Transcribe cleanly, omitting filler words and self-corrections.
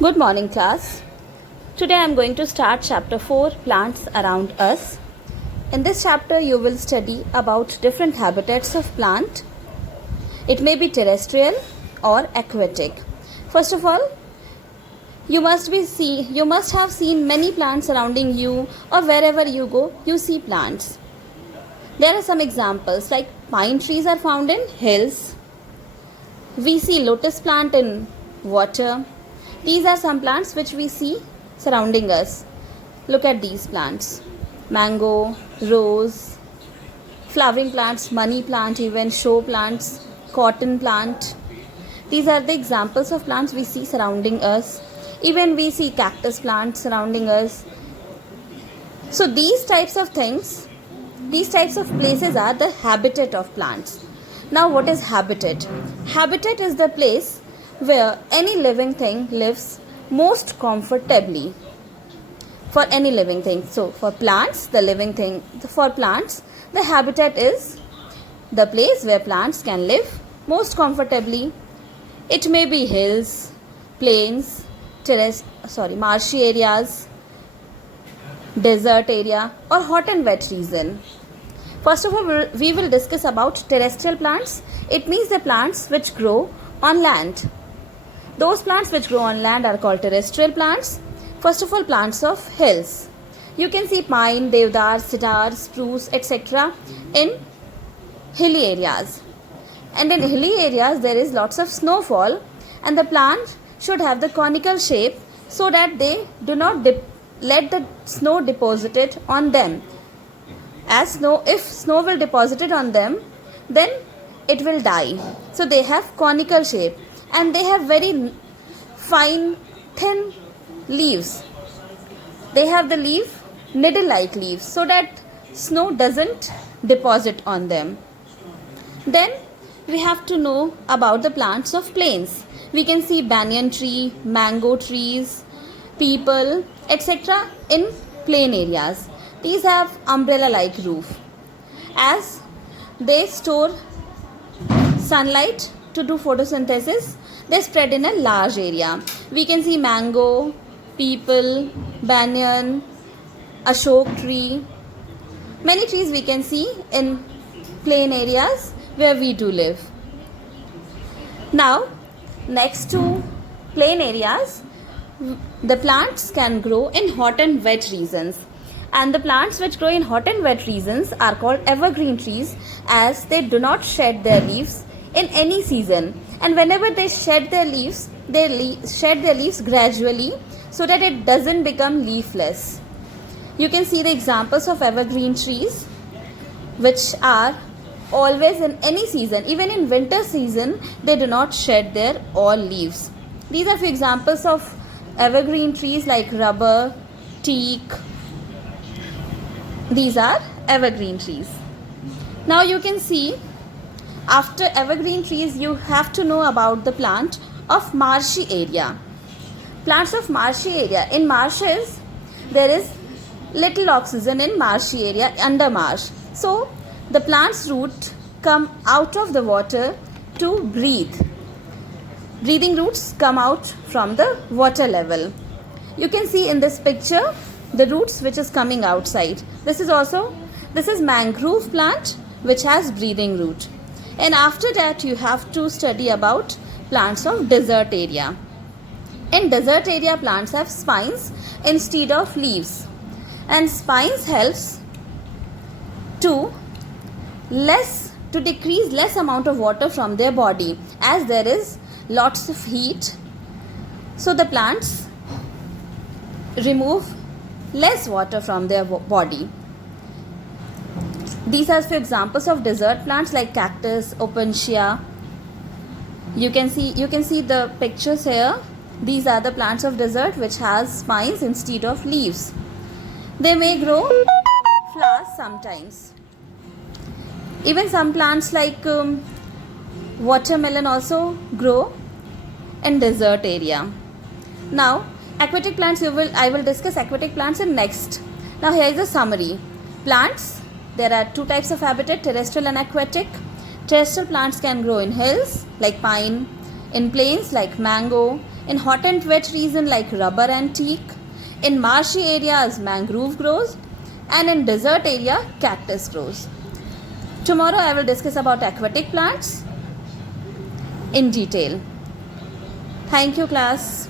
Good morning, class. Today I am going to start chapter 4, Plants Around Us. In this chapter you will study about different habitats of plant. It may be terrestrial or aquatic. First of all, you must have seen many plants surrounding you, or wherever you go you see plants. There are some examples like pine trees are found in hills. We see lotus plant in water. These are some plants which we see surrounding us. Look at these plants. Mango, rose, flowering plants, money plant, even show plants, cotton plant. These are the examples of plants we see surrounding us. Even we see cactus plants surrounding us. So these types of things, these types of places are the habitat of plants. Now what is habitat? Habitat is the place where any living thing lives most comfortably. For any living thing. So for plants, the habitat is the place where plants can live most comfortably. It may be hills, plains, marshy areas, desert area, or hot and wet region. First of all, we will discuss about terrestrial plants. It means the plants which grow on land. Those plants which grow on land are called terrestrial plants. First of all, plants of hills. You can see pine, deodar, cedar, spruce, etc. in hilly areas. And in hilly areas there is lots of snowfall, and the plant should have the conical shape so that they do not let the snow deposited on them. If snow will deposit it on them, then it will die. So they have conical shape. And they have very fine, thin leaves. They have the needle-like leaves, so that snow doesn't deposit on them. Then we have to know about the plants of plains. We can see banyan tree, mango trees, peepal, etc. in plain areas. These have umbrella-like roof. As they store sunlight to do photosynthesis, they spread in a large area. We can see mango, peepal, banyan, ashok tree. Many trees we can see in plain areas where we do live. Now, next to plain areas, the plants can grow in hot and wet regions. And the plants which grow in hot and wet regions are called evergreen trees, as they do not shed their leaves in any season. And whenever they shed their leaves, shed their leaves gradually so that it doesn't become leafless. You can see the examples of evergreen trees which are always in any season. Even in winter season, they do not shed their all leaves. These are few examples of evergreen trees like rubber, teak. These are evergreen trees. Now you can see, after evergreen trees, you have to know about the plant of marshy area. Plants of marshy area. In marshes, there is little oxygen in marshy area, under marsh. So, the plant's root come out of the water to breathe. Breathing roots come out from the water level. You can see in this picture the roots which is coming outside. This is mangrove plant which has breathing root. And after that you have to study about plants of desert area. In desert area, plants have spines instead of leaves. And spines helps to decrease less amount of water from their body, as there is lots of heat. So the plants remove less water from their body. These are few examples of desert plants like cactus, opuntia. You can see the pictures here. These are the plants of desert which has spines instead of leaves. They may grow flowers sometimes. Even some plants like watermelon also grow in desert area. Now, aquatic plants, I will discuss aquatic plants in next. Now here is a summary. Plants. There are two types of habitat, terrestrial and aquatic. Terrestrial plants can grow in hills like pine, in plains like mango, In hot and wet regions like rubber and teak. In marshy areas, mangrove grows. And in desert area, cactus grows. Tomorrow I will discuss about aquatic plants in detail. Thank you, class.